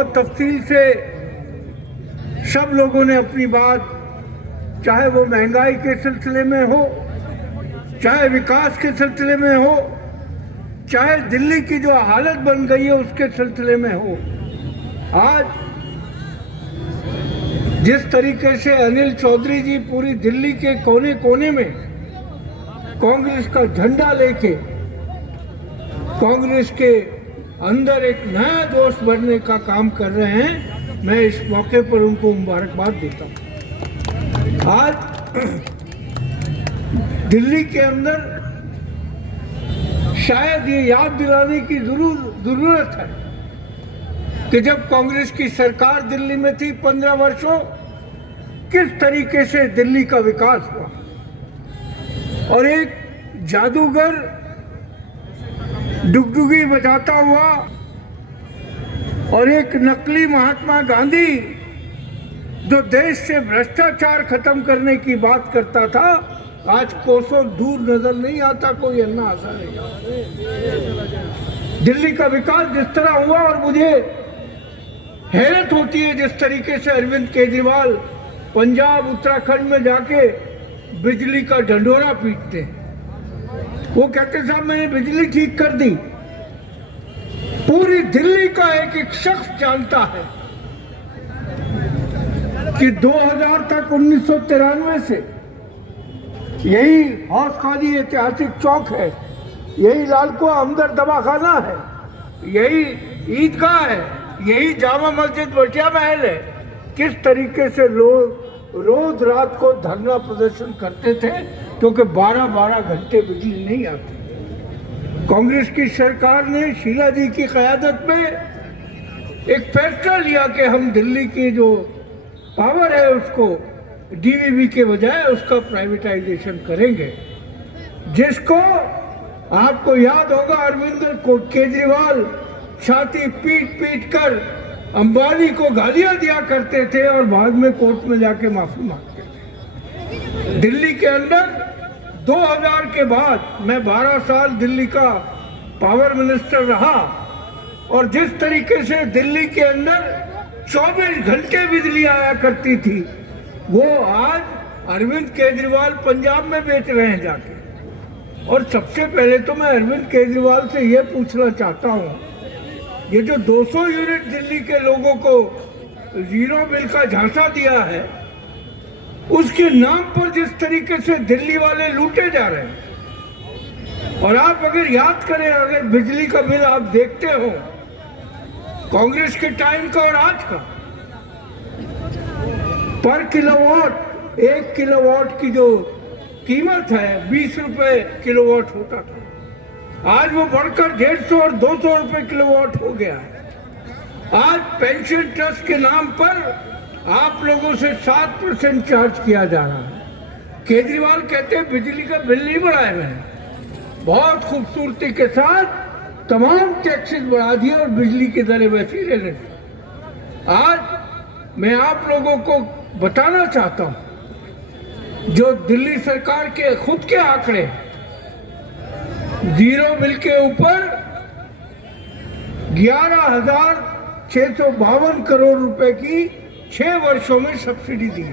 बहुत तफसील से सब लोगों ने अपनी बात, चाहे वो महंगाई के सिलसिले में हो, चाहे विकास के सिलसिले में हो, चाहे दिल्ली की जो हालत बन गई है उसके सिलसिले में हो। आज जिस तरीके से अनिल चौधरी जी पूरी दिल्ली के कोने कोने में कांग्रेस का झंडा लेके कांग्रेस के अंदर एक नया दोस्त बनने का काम कर रहे हैं, मैं इस मौके पर उनको मुबारकबाद देता हूँ। आज दिल्ली के अंदर शायद ये याद दिलाने की जरूरत है कि जब कांग्रेस की सरकार दिल्ली में थी 15 वर्षों, किस तरीके से दिल्ली का विकास हुआ और एक जादूगर डुगडुगी बजाता हुआ और एक नकली महात्मा गांधी जो देश से भ्रष्टाचार खत्म करने की बात करता था, आज कोसों दूर नजर नहीं आता, कोई अन्ना आशा नहीं आता। दिल्ली का विकास जिस तरह हुआ, और मुझे हैरत होती है जिस तरीके से अरविंद केजरीवाल पंजाब उत्तराखंड में जाके बिजली का ढंढोरा पीटते हैं। वो कहते साहब मैंने बिजली ठीक कर दी। पूरी दिल्ली का एक एक शख्स जानता है कि 2000 तक 1993 से यही हौस खाली ऐतिहासिक चौक है, यही लालको हमदर्द दवाखाना है, यही ईदगाह है, यही जामा मस्जिद बटिया महल है। किस तरीके से लोग रोज रात को धरना प्रदर्शन करते थे क्योंकि 12-12 घंटे बिजली नहीं आती। कांग्रेस की सरकार ने शीला जी की क़यादत में एक फैसला लिया कि हम दिल्ली की जो पावर है उसको डीवीवी के बजाय उसका प्राइवेटाइजेशन करेंगे, जिसको आपको याद होगा अरविंद केजरीवाल छाती पीट पीट कर अंबानी को गालियां दिया करते थे और बाद में कोर्ट में जाके माफी मांगते थे। दिल्ली के अंदर 2000 के बाद मैं 12 साल दिल्ली का पावर मिनिस्टर रहा और जिस तरीके से दिल्ली के अंदर 24 घंटे बिजली आया करती थी, वो आज अरविंद केजरीवाल पंजाब में बेच रहे हैं जाके। और सबसे पहले तो मैं अरविंद केजरीवाल से ये पूछना चाहता हूँ, ये जो 200 यूनिट दिल्ली के लोगों को जीरो बिल का झांसा दिया है, उसके नाम पर जिस तरीके से दिल्ली वाले लूटे जा रहे हैं। और आप अगर याद करें, अगर बिजली का बिल आप देखते हो कांग्रेस के टाइम का और आज का, पर किलोवाट 1 किलोवाट की जो कीमत है 20 रुपए किलोवाट होता था, आज वो बढ़कर 150 और 200 रुपए किलोवाट हो गया है। आज पेंशन ट्रस्ट के नाम पर आप लोगों से 7% चार्ज किया जा रहा है। केजरीवाल कहते हैं बिजली का बिल नहीं बढ़ाया मैंने, बहुत खूबसूरती के साथ तमाम टैक्सेस बढ़ा दिए और बिजली की दरें वैसी रहने दी। आज मैं आप लोगों को बताना चाहता हूं, जो दिल्ली सरकार के खुद के आंकड़े, जीरो बिल के ऊपर 11,652 करोड़ रुपए की 6 वर्षों में सब्सिडी दी।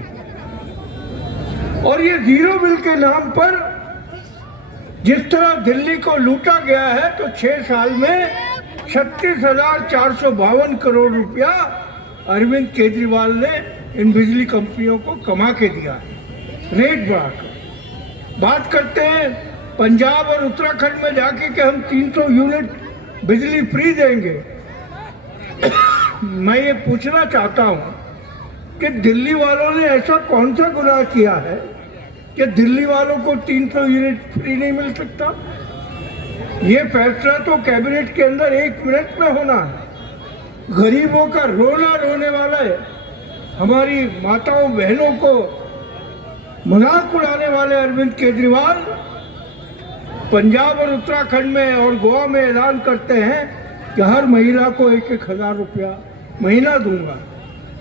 और ये जीरो बिल के नाम पर जिस तरह दिल्ली को लूटा गया है, तो 6 साल में 36,452 करोड़ रुपया अरविंद केजरीवाल ने इन बिजली कंपनियों को कमा के दिया है, रेट बढ़ाकर। बात करते हैं पंजाब और उत्तराखंड में जाके कि हम 300 यूनिट बिजली फ्री देंगे। मैं ये पूछना चाहता हूँ कि दिल्ली वालों ने ऐसा कौन सा गुनाह किया है कि दिल्ली वालों को 300 यूनिट फ्री नहीं मिल सकता? ये फैसला तो कैबिनेट के अंदर 1 मिनट में होना है। गरीबों का रोना रोने वाला है, हमारी माताओं बहनों को मजाक उड़ाने वाले अरविंद केजरीवाल पंजाब और उत्तराखंड में और गोवा में ऐलान करते हैं कि हर महिला को 1,000 रुपया महीना दूंगा।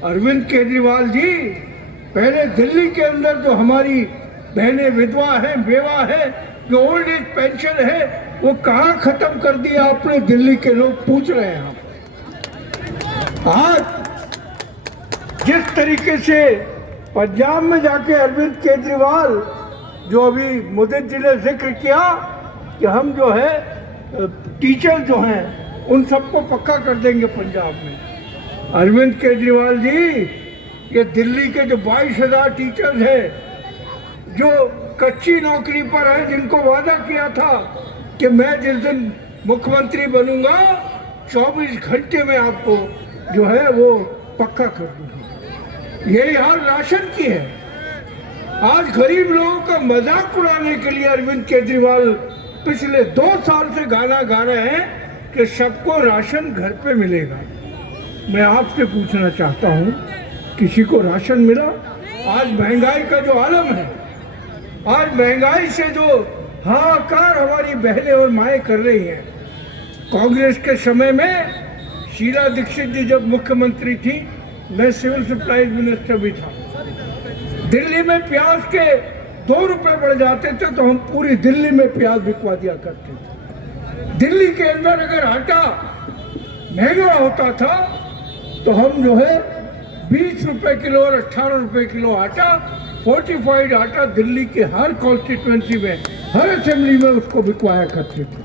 अरविंद केजरीवाल जी, पहले दिल्ली के अंदर जो हमारी बहनें विधवा हैं, बेवा है, जो ओल्ड एज पेंशन है, वो कहाँ खत्म कर दिया आपने? दिल्ली के लोग पूछ रहे हैं। आज जिस तरीके से पंजाब में जाके अरविंद केजरीवाल, जो अभी मोदी जी ने जिक्र किया कि हम जो है टीचर जो हैं उन सबको पक्का कर देंगे पंजाब में। अरविंद केजरीवाल जी, ये दिल्ली के जो 22,000 टीचर्स हैं जो कच्ची नौकरी पर है, जिनको वादा किया था कि मैं जिस दिन मुख्यमंत्री बनूंगा 24 घंटे में आपको जो है वो पक्का कर दूंगा, यही हाल राशन की है। आज गरीब लोगों का मजाक उड़ाने के लिए अरविंद केजरीवाल पिछले 2 साल से गाना गा रहे हैं कि सबको राशन घर पे मिलेगा। मैं आपसे पूछना चाहता हूं, किसी को राशन मिला? आज महंगाई का जो आलम है, आज महंगाई से जो हाहाकार हमारी बहनें और माएँ कर रही हैं। कांग्रेस के समय में शीला दीक्षित जी जब मुख्यमंत्री थी, मैं सिविल सप्लाईज मिनिस्टर भी था, दिल्ली में प्याज के 2 रुपए बढ़ जाते थे तो हम पूरी दिल्ली में प्याज बिकवा दिया करते थे। दिल्ली के अंदर अगर आटा महंगा होता था तो हम जो है 20 रुपए किलो और 18 रुपए किलो आटा, फोर्टिफाइड आटा दिल्ली के हर कॉन्स्टिट्यूएंसी में, हर असेंबली में उसको बिकवाया करते थे।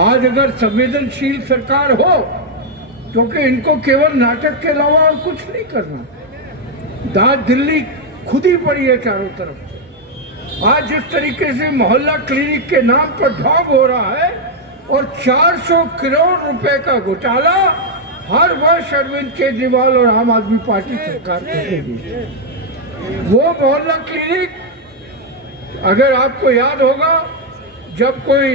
आज अगर संवेदनशील सरकार हो, क्योंकि इनको केवल नाटक के अलावा और कुछ नहीं करना, दिल्ली खुद ही पड़ी है चारों तरफ। आज जिस तरीके से मोहल्ला क्लिनिक के नाम पर ढोंग हो रहा है और 400 करोड़ रुपए का घोटाला हर वर्ष अरविंद केजरीवाल और आम आदमी पार्टी सरकार करेगी। वो मोहल्ला क्लिनिक, अगर आपको याद होगा, जब कोई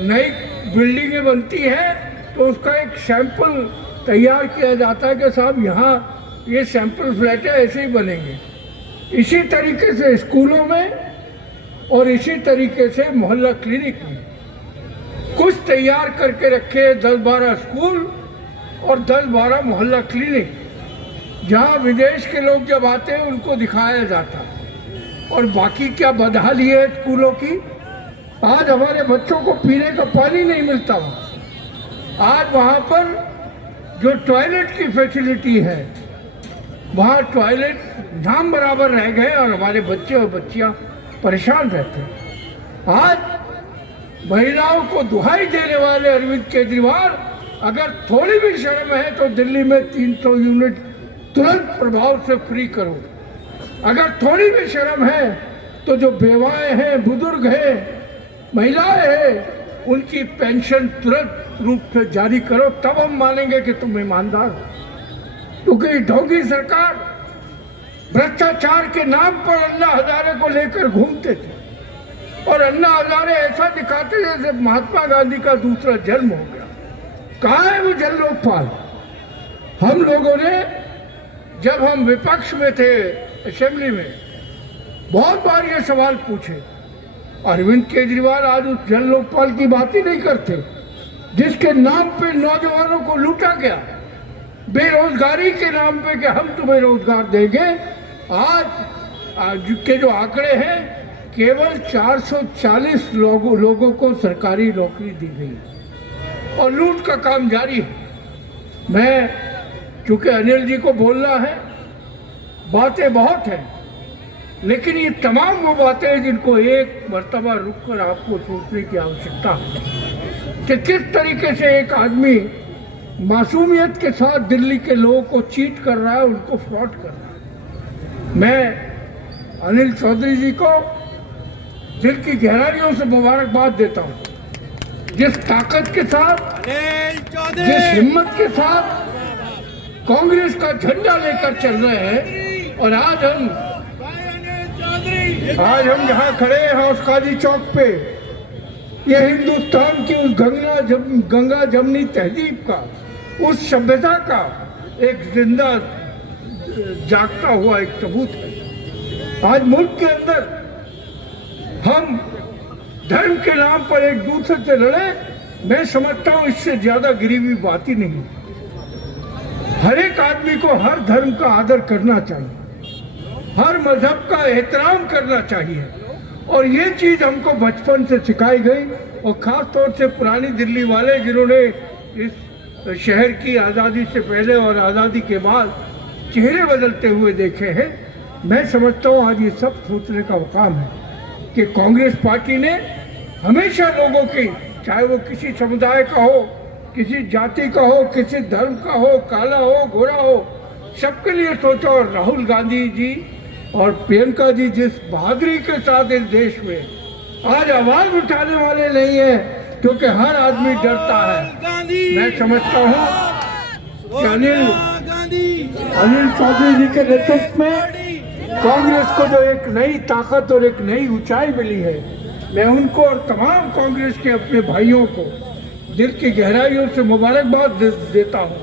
नई बिल्डिंगें बनती है तो उसका एक सैंपल तैयार किया जाता है कि साहब यहाँ ये सैंपल फ्लैट है, ऐसे ही बनेंगे। इसी तरीके से स्कूलों में और इसी तरीके से मोहल्ला क्लिनिक में कुछ तैयार करके रखे 10-12 स्कूल और 10-12 मोहल्ला क्लिनिक, जहाँ विदेश के लोग जब आते हैं उनको दिखाया जाता है। और बाकी क्या बदहाली है स्कूलों की। आज हमारे बच्चों को पीने का पानी नहीं मिलता वहाँ। आज वहाँ पर जो टॉयलेट की फैसिलिटी है, वहाँ टॉयलेट नाम बराबर रह गए और हमारे बच्चे और बच्चियाँ परेशान रहते हैं। आज महिलाओं को दुहाई देने वाले अरविंद केजरीवाल, अगर थोड़ी भी शर्म है तो दिल्ली में 300 यूनिट तुरंत प्रभाव से फ्री करो। अगर थोड़ी भी शर्म है तो जो बेवाएं हैं, बुजुर्ग हैं, महिलाएं हैं, उनकी पेंशन तुरंत रूप से जारी करो, तब हम मानेंगे कि तुम ईमानदार हो। क्योंकि ढोंगी सरकार भ्रष्टाचार के नाम पर अन्ना हजारे को लेकर घूमते थे और अन्ना हजारे ऐसा दिखाते जैसे महात्मा गांधी का दूसरा जन्म हो गया। कहाँ है वो जन लोकपाल? हम लोगों ने, जब हम विपक्ष में थे असेंबली में, बहुत बार ये सवाल पूछे। अरविंद केजरीवाल आज उस जन लोकपाल की बात ही नहीं करते जिसके नाम पे नौजवानों को लूटा गया, बेरोजगारी के नाम पे कि हम तुम्हें रोजगार देंगे। आज के जो आंकड़े हैं, केवल 440 लोगों को सरकारी नौकरी दी गई और लूट का काम जारी है। मैं, चूंकि अनिल जी को बोलना है, बातें बहुत हैं, लेकिन ये तमाम वो बातें हैं जिनको एक मर्तबा रुक कर आपको सोचने की आवश्यकता है कि किस तरीके से एक आदमी मासूमियत के साथ दिल्ली के लोगों को चीट कर रहा है, उनको फ्रॉड कर रहा है। मैं अनिल चौधरी जी को दिल की गहराइयों से मुबारकबाद देता हूँ। जिस ताकत के साथ, जिस हिम्मत के साथ कांग्रेस का झंडा लेकर चल रहे हैं। और आज हम यहाँ खड़े हैं हाउस काजी चौक पे, ये हिंदुस्तान की उस गंगा जमनी तहजीब का, उस सभ्यता का एक जिंदा जागता हुआ एक सबूत है। आज मुल्क के अंदर हम धर्म के नाम पर एक दूसरे से लड़े, मैं समझता हूँ इससे ज्यादा गिरी हुई बात ही नहीं। हर एक आदमी को हर धर्म का आदर करना चाहिए, हर मजहब का एहतराम करना चाहिए, और ये चीज हमको बचपन से सिखाई गई। और खास तौर से पुरानी दिल्ली वाले जिन्होंने इस शहर की आज़ादी से पहले और आज़ादी के बाद चेहरे बदलते हुए देखे हैं। मैं समझता हूँ आज ये सब सोचने का काम है कि कांग्रेस पार्टी ने हमेशा लोगों की, चाहे वो किसी समुदाय का हो, किसी जाति का हो, किसी धर्म का हो, काला हो, गोरा हो, सबके लिए सोचा। और राहुल गांधी जी और प्रियंका जी जिस बहादुरी के साथ इस देश में आज आवाज उठाने वाले नहीं है, क्योंकि हर आदमी डरता है। मैं समझता हूँ कि अनिल चौधरी जी के नेतृत्व में कांग्रेस को जो एक नई ताकत और एक नई ऊंचाई मिली है, मैं उनको और तमाम कांग्रेस के अपने भाइयों को दिल की गहराइयों से मुबारकबाद देता हूँ।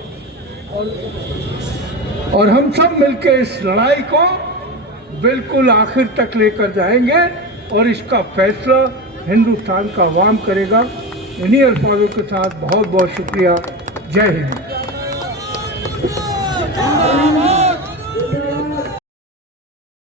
और हम सब मिलकर इस लड़ाई को बिल्कुल आखिर तक लेकर जाएंगे और इसका फैसला हिंदुस्तान का अवाम करेगा। इन्हीं अल्फाजों के साथ बहुत बहुत शुक्रिया। जय हिंद।